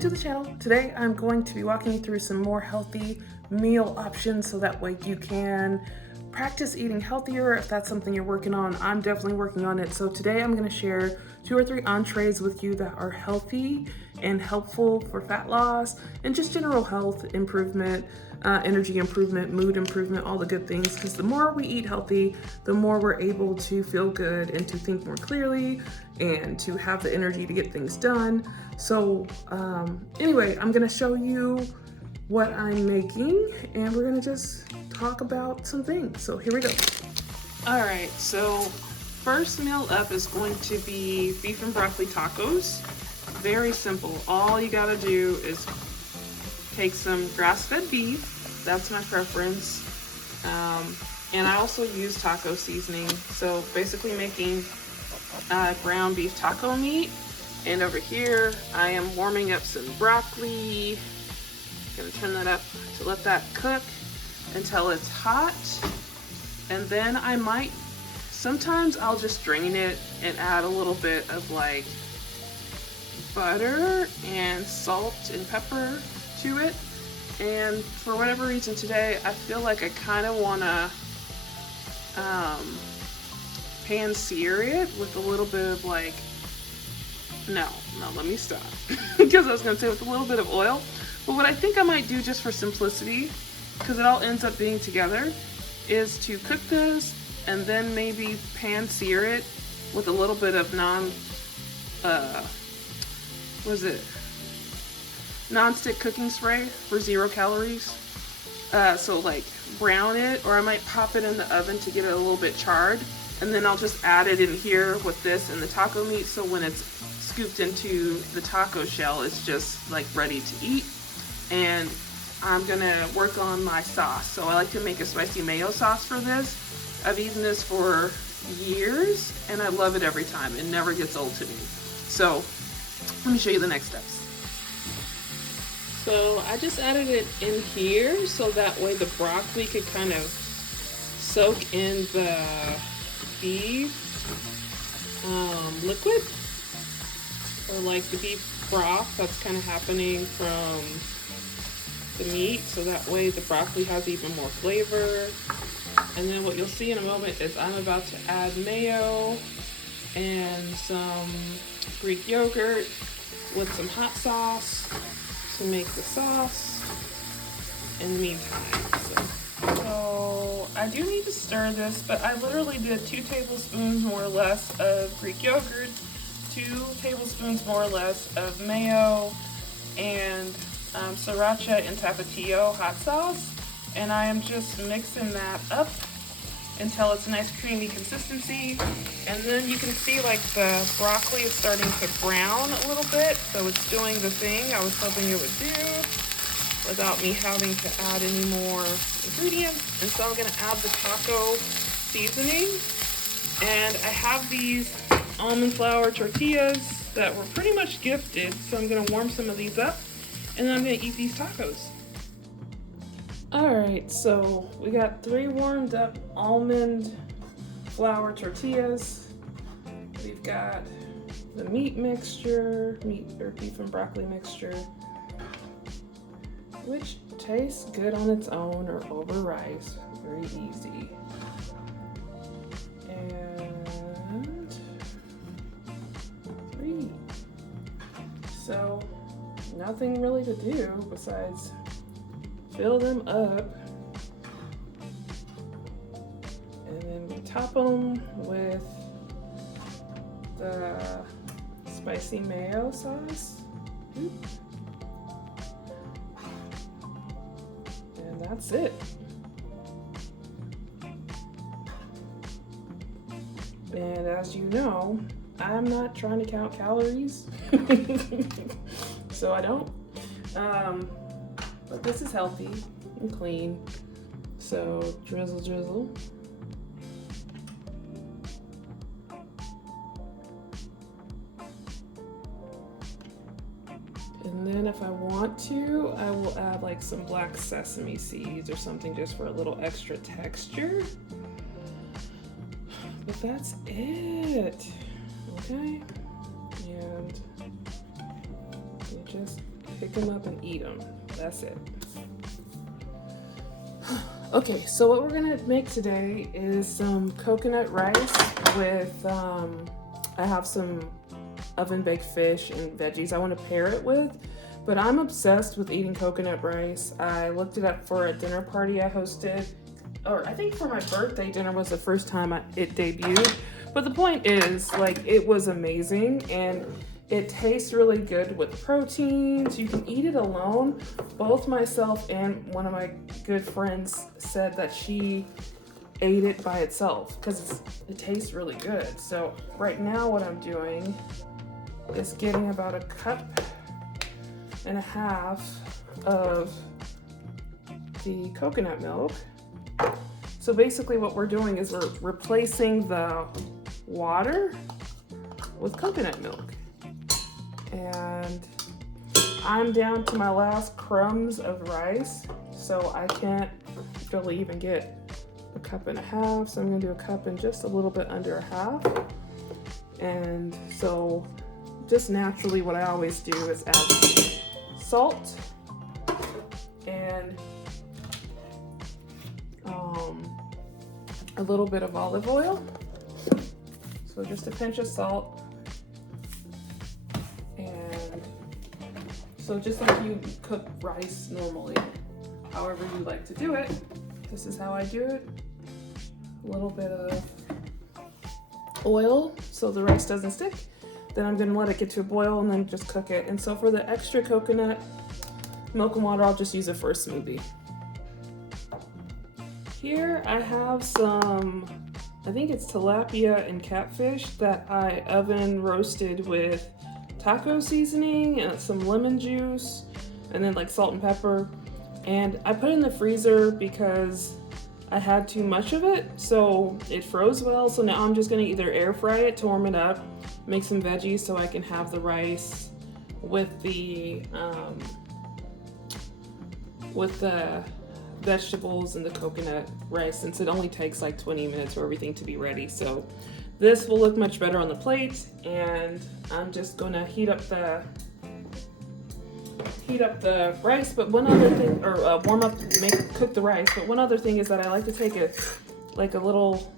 welcome to the channel. Today I'm going to be walking you through some more healthy meal options so that way you can practice eating healthier if that's something you're working on. I'm definitely working on it. So today I'm going to share 2 or 3 entrees with you that are healthy and helpful for fat loss and just general health improvement, energy improvement, mood improvement, all the good things. Because the more we eat healthy, the more we're able to feel good and to think more clearly and to have the energy to get things done. So anyway, I'm gonna show you what I'm making and we're gonna just talk about some things. So here we go. All right, so first meal up is going to be beef and broccoli tacos. Very simple. All you gotta do is take some grass-fed beef. That's my preference. And I also use taco seasoning. So basically making ground beef taco meat. And over here, I am warming up some broccoli. Gonna turn that up to let that cook until it's hot. And then I might, sometimes I'll just drain it and add a little bit of like butter and salt and pepper to it. And for whatever reason today, I feel like I kind of want to pan sear it with a little bit of like, no, let me stop. Because I was going to say with a little bit of oil. But what I think I might do just for simplicity, because it all ends up being together, is to cook this and then maybe pan sear it with a little bit of non-stick cooking spray for 0 calories. So like brown it, or I might pop it in the oven to get it a little bit charred, and then I'll just add it in here with this and the taco meat, so when it's scooped into the taco shell, it's just like ready to eat. And I'm gonna work on my sauce. So I like to make a spicy mayo sauce for this. I've eaten this for years and I love it every time. It never gets old to me. So let me show you the next steps. So I just added it in here so that way the broccoli could kind of soak in the beef liquid, or like the beef broth that's kind of happening from the meat, so that way the broccoli has even more flavor. And then what you'll see in a moment is I'm about to add mayo and some Greek yogurt with some hot sauce to make the sauce in the meantime. So I do need to stir this, but I literally did 2 tablespoons more or less of Greek yogurt, 2 tablespoons more or less of mayo, and sriracha and tapatio hot sauce. And I am just mixing that up until it's a nice creamy consistency. And then you can see like the broccoli is starting to brown a little bit, so it's doing the thing I was hoping it would do without me having to add any more ingredients. And so I'm gonna add the taco seasoning. And I have these almond flour tortillas that were pretty much gifted, so I'm gonna warm some of these up and then I'm gonna eat these tacos. All right, so we got 3 warmed up almond flour tortillas. We've got the meat mixture, beef and broccoli mixture, which tastes good on its own or over rice, very easy. And 3. So nothing really to do besides fill them up, and then we top them with the spicy mayo sauce. And that's it. And as you know, I'm not trying to count calories, so I don't. But this is healthy and clean. So drizzle. And then if I want to, I will add like some black sesame seeds or something just for a little extra texture. But that's it. Okay? And you just pick them up and eat them. That's it. Okay, so what we're gonna make today is some coconut rice with, I have some oven baked fish and veggies I want to pair it with, but I'm obsessed with eating coconut rice. I looked it up for a dinner party I hosted, or I think for my birthday dinner was the first time it debuted. But the point is, like, it was amazing and it tastes really good with proteins. You can eat it alone. Both myself and one of my good friends said that she ate it by itself because it tastes really good. So right now what I'm doing is getting about 1.5 cups of the coconut milk. So basically what we're doing is we're replacing the water with coconut milk. And I'm down to my last crumbs of rice, so I can't really even get 1.5 cups, so I'm gonna do 1 cup and just a little bit under 1/2. And so just naturally what I always do is add salt and a little bit of olive oil. So just a pinch of salt. So just like you cook rice normally, however you like to do it, this is how I do it. A little bit of oil so the rice doesn't stick. Then I'm gonna let it get to a boil and then just cook it. And so for the extra coconut milk and water, I'll just use it for a smoothie. Here I have some, I think it's tilapia and catfish that I oven roasted with taco seasoning and some lemon juice and then like salt and pepper, and I put it in the freezer because I had too much of it, so it froze well. So now I'm just gonna either air fry it to warm it up, make some veggies so I can have the rice with the vegetables and the coconut rice, since it only takes like 20 minutes for everything to be ready. So this will look much better on the plate, and I'm just gonna heat up the rice. But one other thing, or cook the rice. But one other thing is that I like to take a little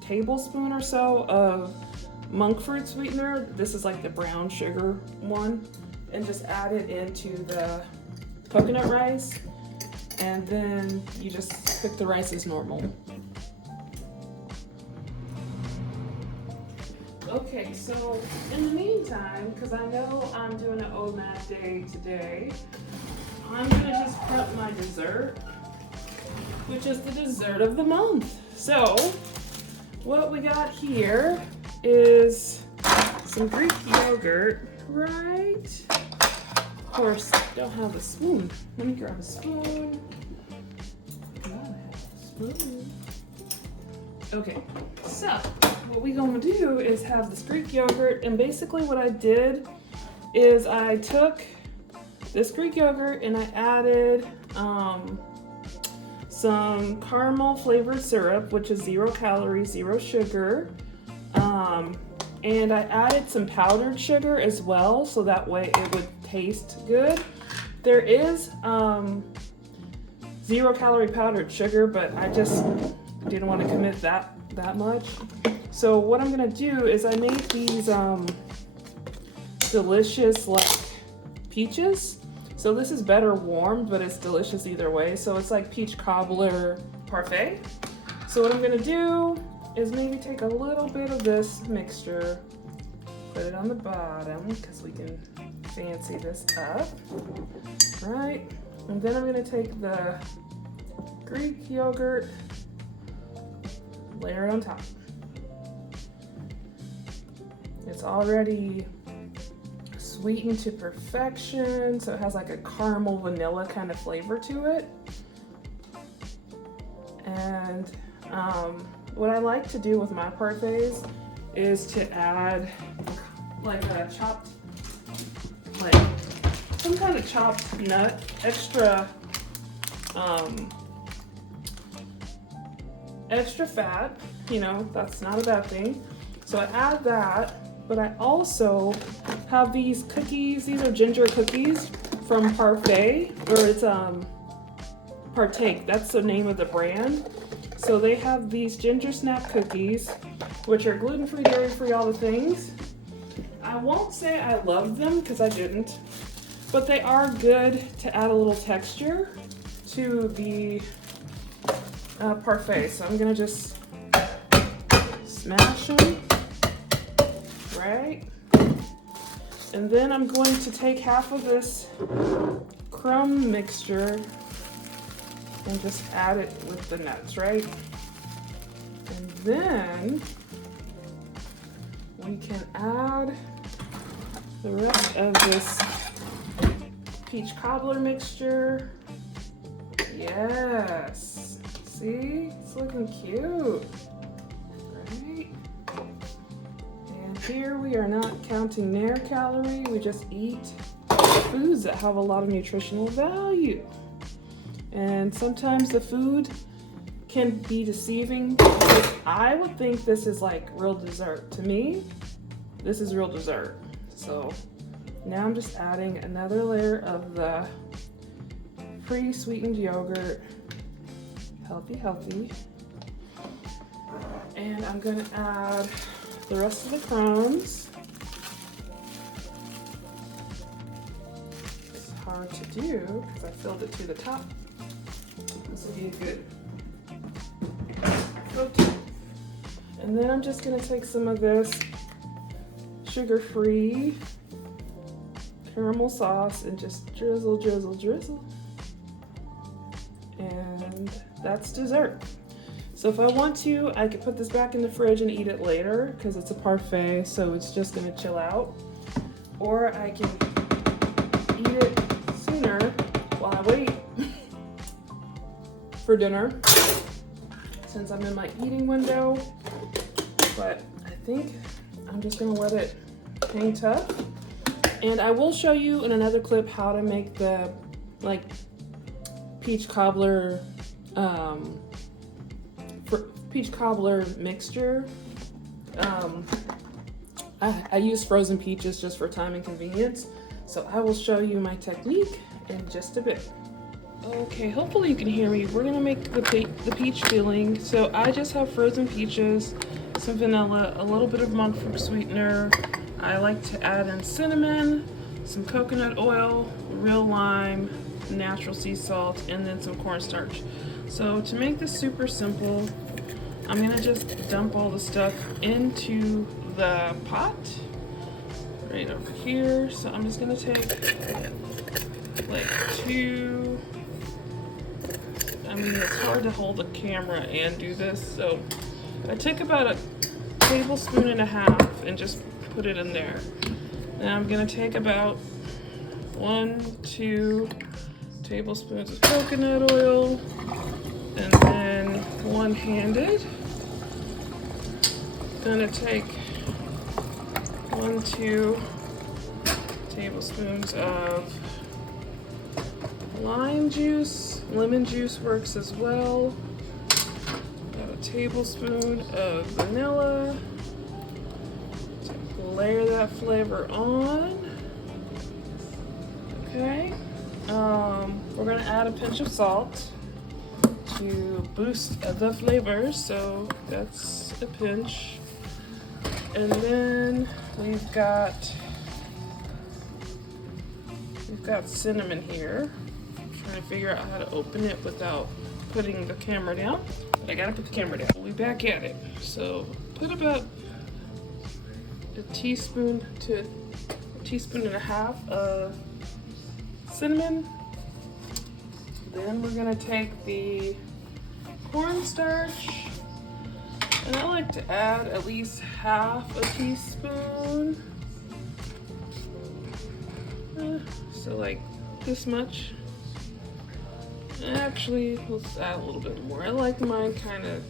tablespoon or so of monk fruit sweetener. This is like the brown sugar one, and just add it into the coconut rice, and then you just cook the rice as normal. Okay, so in the meantime, because I know I'm doing an OMAD day today, I'm gonna just prep my dessert, which is the dessert of the month. So what we got here is some Greek yogurt, right? Of course, I don't have a spoon. Let me grab a spoon. Gotta have a spoon. Okay, so what we're gonna do is have this Greek yogurt, and basically what I did is I took this Greek yogurt and I added some caramel flavored syrup, which is 0 calories, 0 sugar, and I added some powdered sugar as well, so that way it would taste good. There is 0 calorie powdered sugar, but I just didn't want to commit that much. So what I'm gonna do is I made these delicious like peaches. So this is better warmed, but it's delicious either way. So it's like peach cobbler parfait. So what I'm gonna do is maybe take a little bit of this mixture, put it on the bottom because we can fancy this up, right? And then I'm gonna take the Greek yogurt, layer it on top. It's already sweetened to perfection, so it has like a caramel vanilla kind of flavor to it. And what I like to do with my parfaits is to add like a chopped, like some kind of chopped nut, extra fat, you know, that's not a bad thing. So I add that, but I also have these cookies. These are ginger cookies from Parfait, or it's Partake. That's the name of the brand. So they have these ginger snap cookies, which are gluten-free, dairy-free, all the things. I won't say I love them because I didn't, but they are good to add a little texture to the Parfait. So I'm gonna just smash them, right? And then I'm going to take half of this crumb mixture and just add it with the nuts, right? And then we can add the rest of this peach cobbler mixture. Yes, see, it's looking cute, right? And here we are not counting their calorie, we just eat foods that have a lot of nutritional value. And sometimes the food can be deceiving because I would think this is like real dessert. To me, this is real dessert. So now I'm just adding another layer of the pre-sweetened yogurt. Healthy. And I'm gonna add the rest of the crumbs. It's hard to do because I filled it to the top. This will be a good protein. And then I'm just gonna take some of this sugar-free caramel sauce and just drizzle. And that's dessert. So if I want to, I could put this back in the fridge and eat it later because it's a parfait, so it's just gonna chill out. Or I can eat it sooner while I wait for dinner, since I'm in my eating window. But I think I'm just gonna let it hang tough. And I will show you in another clip how to make the peach cobbler mixture. I use frozen peaches just for time and convenience. So I will show you my technique in just a bit. Okay, hopefully you can hear me. We're gonna make the peach filling. So I just have frozen peaches, some vanilla, a little bit of monk fruit sweetener. I like to add in cinnamon, some coconut oil, real lime, natural sea salt, and then some cornstarch. So to make this super simple, I'm gonna just dump all the stuff into the pot right over here. So I'm just gonna take like two. I mean, it's hard to hold the camera and do this, so I took about a tablespoon and a half and just put it in there. Now I'm gonna take about 1-2 tablespoons of coconut oil, and then one-handed, gonna take 1-2 tablespoons of lime juice. Lemon juice works as well. Got a tablespoon of vanilla. Layer that flavor on. Okay. We're gonna add a pinch of salt to boost the flavor, so that's a pinch. And then we've got cinnamon here. I'm trying to figure out how to open it without putting the camera down, but I gotta put the camera down. We'll be back at it. So put about a teaspoon to a teaspoon and a half of cinnamon. Then we're gonna take the cornstarch, and I like to add at least half a teaspoon. So like this much. Actually, let's add a little bit more. I like mine kind of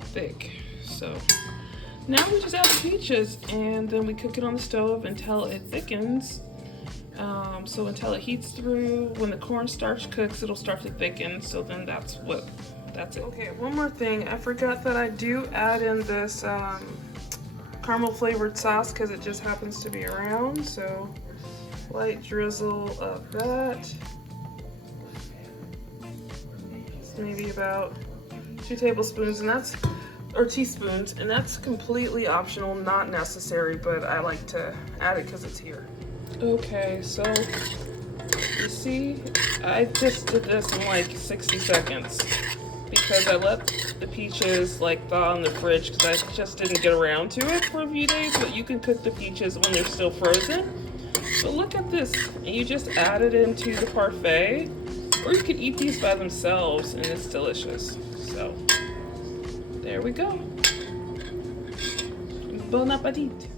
thick. So now we just add the peaches, and then we cook it on the stove until it thickens. So until it heats through, when the cornstarch cooks, it'll start to thicken. So then that's it. Okay, one more thing. I forgot that I do add in this caramel flavored sauce because it just happens to be around. So light drizzle of that. It's maybe about 2 tablespoons, and that's, or teaspoons, and that's completely optional, not necessary, but I like to add it because it's here. Okay, so you see, I just did this in like 60 seconds because I let the peaches like thaw in the fridge because I just didn't get around to it for a few days, but you can cook the peaches when they're still frozen. So look at this, and you just add it into the parfait, or you could eat these by themselves and it's delicious. So there we go. Bon appetit.